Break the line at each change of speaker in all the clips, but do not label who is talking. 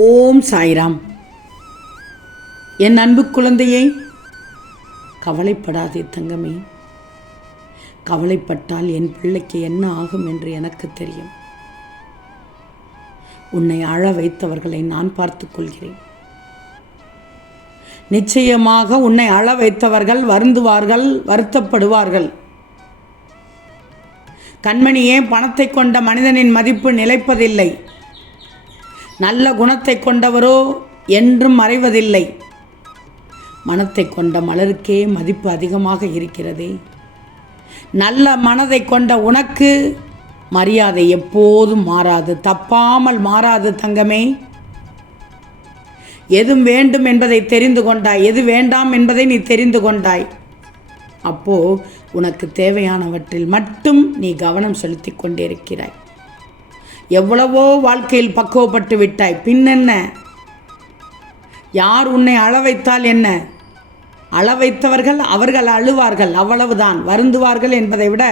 ஓம் சாய்ராம். என் அன்பு குழந்தையை கவலைப்படாதே தங்கமே. கவலைப்பட்டால் என் பிள்ளைக்கு என்ன ஆகும் என்று எனக்கு தெரியும். உன்னை அழ வைத்தவர்களை நான் பார்த்துக் கொள்கிறேன். நிச்சயமாக உன்னை அழ வைத்தவர்கள் வருந்துவார்கள் வருத்தப்படுவார்கள். கண்மணியே பணத்தை கொண்ட மனிதனின் மதிப்பு நிலைப்பதில்லை? நல்ல குணத்தை கொண்டவரோ என்றும் மறைவதில்லை. மனத்தை கொண்ட மலருக்கே மதிப்பு அதிகமாக இருக்கிறதே. நல்ல மனதை கொண்ட உனக்கு மரியாதை எப்போதும் மாறாது தப்பாமல் மாறாது தங்கமே. எது வேண்டும் என்பதை தெரிந்து கொண்டாய் எது வேண்டாம் என்பதை நீ தெரிந்து கொண்டாய். அப்போ உனக்கு தேவையானவற்றில் மட்டும் நீ கவனம் செலுத்தி கொண்டிருக்கிறாய் எவ்வளவோ வாழ்க்கையில் பக்குவப்பட்டு விட்டாய். பின்னென்ன யார் உன்னை அழ வைத்தால் என்ன? அழ வைத்தவர்கள் அவர்கள் அழுவார்கள் அவ்வளவுதான். வருந்துவார்கள் என்பதை விட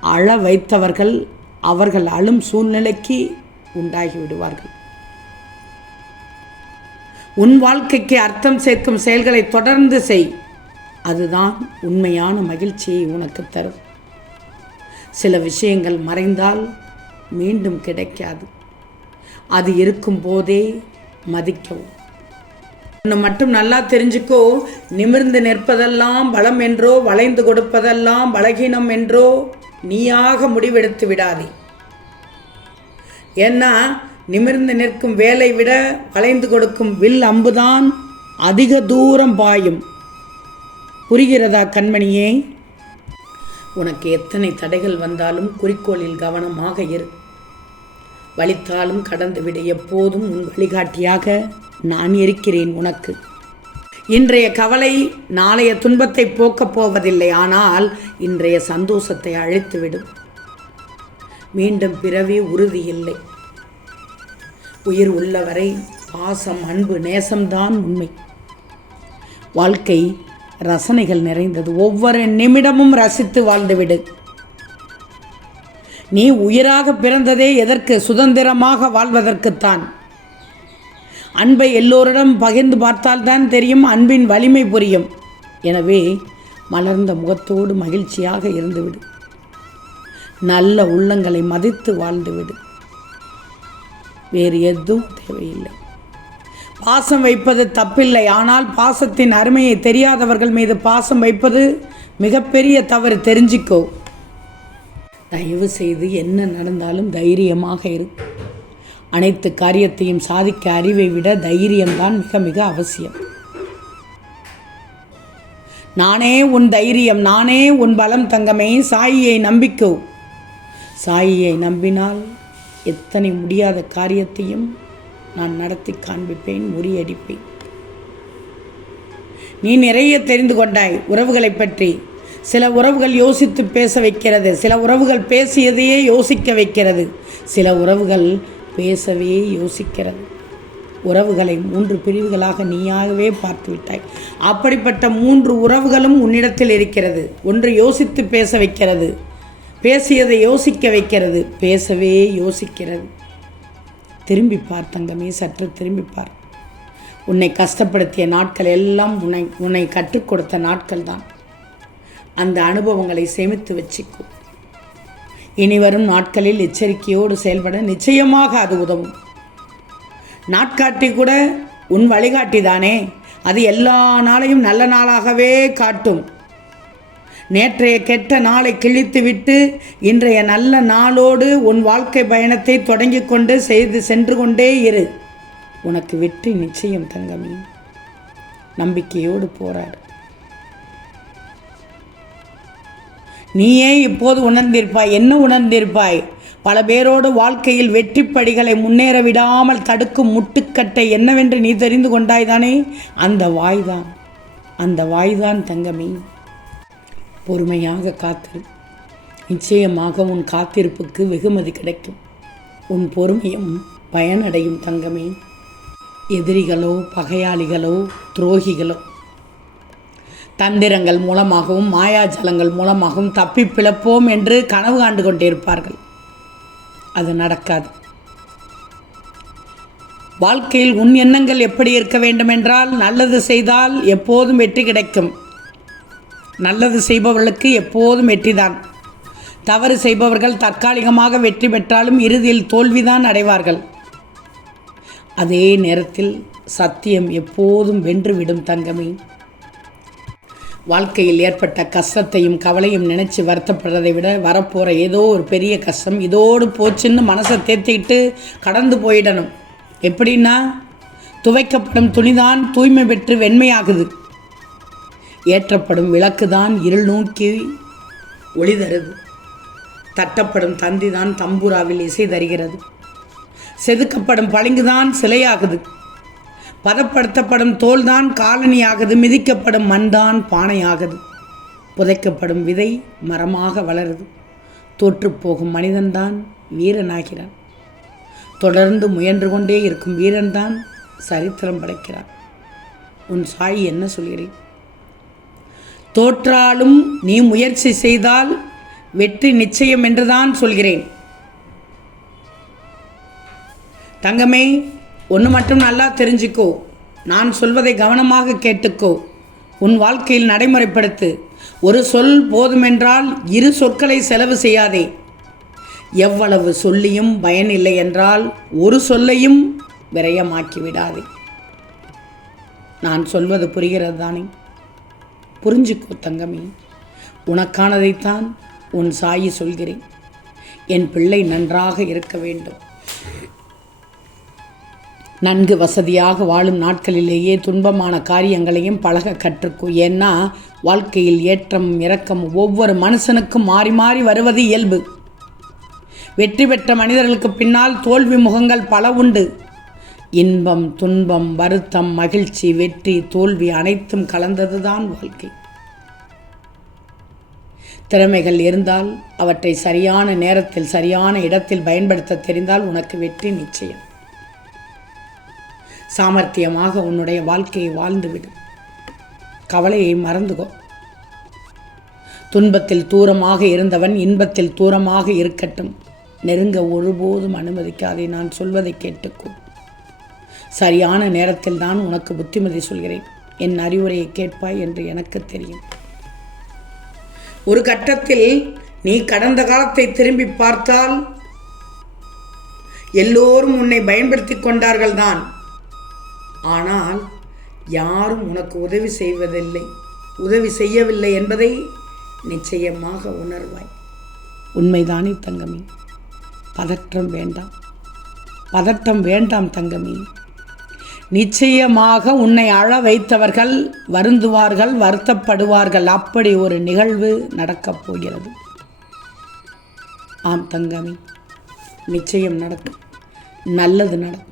அழ வைத்தவர்கள் அவர்கள் அழும் சூழ்நிலைக்கு உண்டாகி விடுவார்கள். உன் வாழ்க்கைக்கு அர்த்தம் சேர்க்கும் செயல்களை தொடர்ந்து செய். அதுதான் உண்மையான மகிழ்ச்சியை உனக்கு தரும். சில விஷயங்கள் மறைந்தால் மீண்டும் கிடைக்காது. அது இருக்கும் போதே மதிக்கவும். ஒன்று மட்டும் நல்லா தெரிஞ்சுக்கோ நிமிர்ந்து நிற்பதெல்லாம் பலம் என்றோ வளைந்து கொடுப்பதெல்லாம் பலகீனம் என்றோ நீயாக முடிவெடுத்து விடாதே. ஏன்னா நிமிர்ந்து நிற்கும் வேலை விட வளைந்து கொடுக்கும் வில் அம்புதான் அதிக தூரம் பாயும். புரிகிறதா கண்மணியே? உனக்கு எத்தனை தடைகள் வந்தாலும் குறிக்கோளில் கவனமாக இரு. வலித்தாலும் கடந்துவிட எப்போதும் உன் வழிகாட்டியாக நான் இருக்கிறேன் உனக்கு. இன்றைய கவலை நாளைய துன்பத்தை போக்கப் போவதில்லை ஆனால் இன்றைய சந்தோஷத்தை அழைத்துவிடும் மீண்டும் பிறவி உறுதி இல்லை. உயிர் உள்ளவரை பாசம் அன்பு நேசம்தான் உண்மை. வாழ்க்கை ரசனைகள் நிறைந்தது. ஒவ்வொரு நிமிடமும் ரசித்து வாழ்ந்துவிடு. நீ உயிராக பிறந்ததே எதற்கு? சுதந்திரமாக வாழ்வதற்குத்தான். அன்பை எல்லோரிடம் பகிர்ந்து பார்த்தால்தான் தெரியும் அன்பின் வலிமை புரியும். எனவே மலர்ந்த முகத்தோடு மகிழ்ச்சியாக இருந்துவிடு. நல்ல உள்ளங்களை மதித்து வாழ்ந்துவிடு. வேறு எதுவும் தேவையில்லை. பாசம் வைப்பது தப்பில்லை. ஆனால் பாசத்தின் அருமையை தெரியாதவர்கள் மீது பாசம் வைப்பது மிகப்பெரிய தவறு. தெரிஞ்சிக்கோ. தயவு செய்து என்ன நடந்தாலும் தைரியமாக இரு. அனைத்து காரியத்தையும் சாதிக்க அறிவை விட தைரியம்தான் மிக மிக அவசியம். நானே உன் தைரியம் நானே உன் பலம் தங்கமே சாயியை நம்பிக்கோ. சாயியை நம்பினால் எத்தனை முடியாத காரியத்தையும் நான் நடத்தி காண்பிப்பேன் முறியடிப்பேன். நீ நிறைய தெரிந்து கொண்டாய் உறவுகளை பற்றி. சில உறவுகள் யோசித்து பேச வைக்கிறது சில உறவுகள் பேசியதையே யோசிக்க வைக்கிறது சில உறவுகள் பேசவே யோசிக்கிறது. உறவுகளை மூன்று பிரிவுகளாக நீயாகவே பார்த்து விட்டாய். அப்படிப்பட்ட மூன்று உறவுகளும் உன்னிடத்தில் இருக்கிறது. ஒன்று யோசித்து பேச வைக்கிறது பேசியதை யோசிக்க வைக்கிறது பேசவே யோசிக்கிறது. திரும்பி பார் தங்கமே சற்று திரும்பி பார். உன்னை கஷ்டப்படுத்திய நாட்கள் எல்லாம் உன்னை உன்னை கற்றுக் கொடுத்த நாட்கள் தான் அந்த அனுபவங்களை சேமித்து வச்சுக்கும் இனி வரும் நாட்களில் எச்சரிக்கையோடு செயல்பட நிச்சயமாக அது உதவும். நாட்காட்டி கூட உன் வழிகாட்டி தானே. அது எல்லா நாளையும் நல்ல நாளாகவே காட்டும். நேற்றைய கெட்ட நாளை கிழித்து விட்டு இன்றைய நல்ல நாளோடு உன் வாழ்க்கை பயணத்தை தொடங்கி கொண்டு செய்து சென்று கொண்டே இரு. உனக்கு வெற்றி நிச்சயம் தங்கமே. நம்பிக்கையோடு போராடு. நீயே இப்போது உணர்ந்திருப்பாய். என்ன உணர்ந்திருப்பாய்? பல பேரோடு வாழ்க்கையில் வெற்றி படிகளை முன்னேற விடாமல் தடுக்கும் முட்டுக்கட்டை என்னவென்று நீ தெரிந்து கொண்டாய்தானே? அந்த வாய்தான். அந்த வாய்தான் தங்கமே. பொறுமையாக காத்திரு. நிச்சயமாக உன் காத்திருப்புக்கு வெகுமதி கிடைக்கும். உன் பொறுமையும் பயனடையும் தங்கமே. எதிரிகளோ பகையாளிகளோ துரோகிகளோ தந்திரங்கள் மூலமாகவும் மாயாஜலங்கள் மூலமாகவும் தப்பி பிழப்போம் என்று கனவு காண்டு கொண்டிருப்பார்கள். அது நடக்காது. வாழ்க்கையில் உன் எண்ணங்கள் எப்படி இருக்க வேண்டுமென்றால் நல்லது செய்தால் எப்போதும் வெற்றி கிடைக்கும். நல்லது செய்பவர்களுக்கு எப்போதும் வெற்றிதான். தவறு செய்பவர்கள் தற்காலிகமாக வெற்றி பெற்றாலும் இறுதியில் தோல்விதான் அடைவார்கள். அதே நேரத்தில் சத்தியம் எப்போதும் வென்றுவிடும் தங்கமே. வாழ்க்கையில் ஏற்பட்ட கஷ்டத்தையும் கவலையும் நினச்சி வருத்தப்படுறதை விட வரப்போகிற ஏதோ ஒரு பெரிய கஷ்டம் இதோடு போச்சுன்னு மனசை தேத்திக்கிட்டு கடந்து போயிடணும். எப்படின்னா துவைக்கப்படும் துணிதான் தூய்மை பெற்று வெண்மையாகுது. ஏற்றப்படும் விளக்குதான் இருள் நோக்கி ஒளி தருது. தட்டப்படும் தந்தி தான் தம்பூராவில் இசை தருகிறது. செதுக்கப்படும் பளிங்குதான் சிலையாகுது. பதப்படுத்தப்படும் தோல்தான் காலனியாகுது மிதிக்கப்படும் மண்தான் பானையாகுது. புதைக்கப்படும் விதை மரமாக வளருது. தோற்றுப்போகும் மனிதன்தான் வீரனாகிறான். தொடர்ந்து முயன்று கொண்டே இருக்கும் வீரன்தான் சரித்திரம் படைக்கிறான். உன் சாய் என்ன சொல்கிறேன்? தோற்றாலும் நீ முயற்சி செய்தால் வெற்றி நிச்சயம் என்றுதான் சொல்கிறேன். தங்கமே ஒன்று மட்டும் நல்லா தெரிஞ்சுக்கோ. நான் சொல்வதை கவனமாக கேட்டுக்கோ. உன் வாழ்க்கையில் நடைமுறைப்படுத்து. ஒரு சொல் போதுமென்றால் இரு சொற்களை செலவு செய்யாதே. எவ்வளவு சொல்லியும் பயனில்லை என்றால் ஒரு சொல்லையும் விரயமாக்கி விடாதே நான் சொல்வது புரிகிறது தானே? புரிஞ்சுக்கோ தங்கமே. உனக்கானதைத்தான் உன் சாயி சொல்கிறேன். என் பிள்ளை நன்றாக இருக்க வேண்டும். நன்கு வசதியாக வாழும் நாட்களிலேயே துன்பமான காரியங்களையும் பழக கற்றுக்கும் ஏன்னா வாழ்க்கையில் ஏற்றம் இறக்கம் ஒவ்வொரு மனுஷனுக்கும் மாறி மாறி வருவது இயல்பு. வெற்றி பெற்ற மனிதர்களுக்கு பின்னால் தோல்வி முகங்கள் பல உண்டு. இன்பம் துன்பம் வருத்தம் மகிழ்ச்சி வெற்றி தோல்வி அனைத்தும் கலந்ததுதான் வாழ்க்கை. திறமைகள் இருந்தால் அவற்றை சரியான நேரத்தில் சரியான இடத்தில் பயன்படுத்த தெரிந்தால் உனக்கு வெற்றி நிச்சயம். சாமர்த்தியமாக உன்னுடைய வாழ்க்கையை வாழ்ந்துவிடு. கவலையை மறந்துகோ. துன்பத்தில் தூரமாக இருந்தவன் இன்பத்தில் தூரமாக இருக்கட்டும். நெருங்க ஒருபோதும் அனுமதிக்காதே நான் சொல்வதை கேட்டுக்கோ சரியான நேரத்தில் தான் உனக்கு புத்திமதி சொல்கிறேன். என் அறிவுரையை கேட்பாய் என்று எனக்கு தெரியும். ஒரு கட்டத்தில் நீ கடந்த காலத்தை திரும்பி பார்த்தால் எல்லோரும் உன்னை பயன்படுத்தி கொண்டார்கள் தான் ஆனால் யாரும் உனக்கு உதவி செய்வதில்லை. உதவி செய்யவில்லை என்பதை நிச்சயமாக உணர்வாய். உண்மைதானே தங்கமி. பதற்றம் வேண்டாம். பதட்டம் வேண்டாம் தங்கமி. நிச்சயமாக உன்னை அழ வைத்தவர்கள் வருந்துவார்கள் வருத்தப்படுவார்கள். அப்படி ஒரு நிகழ்வு நடக்கப் போகிறது. ஆம் தங்கமி. நிச்சயம் நடக்கும். நல்லது நடக்கும்.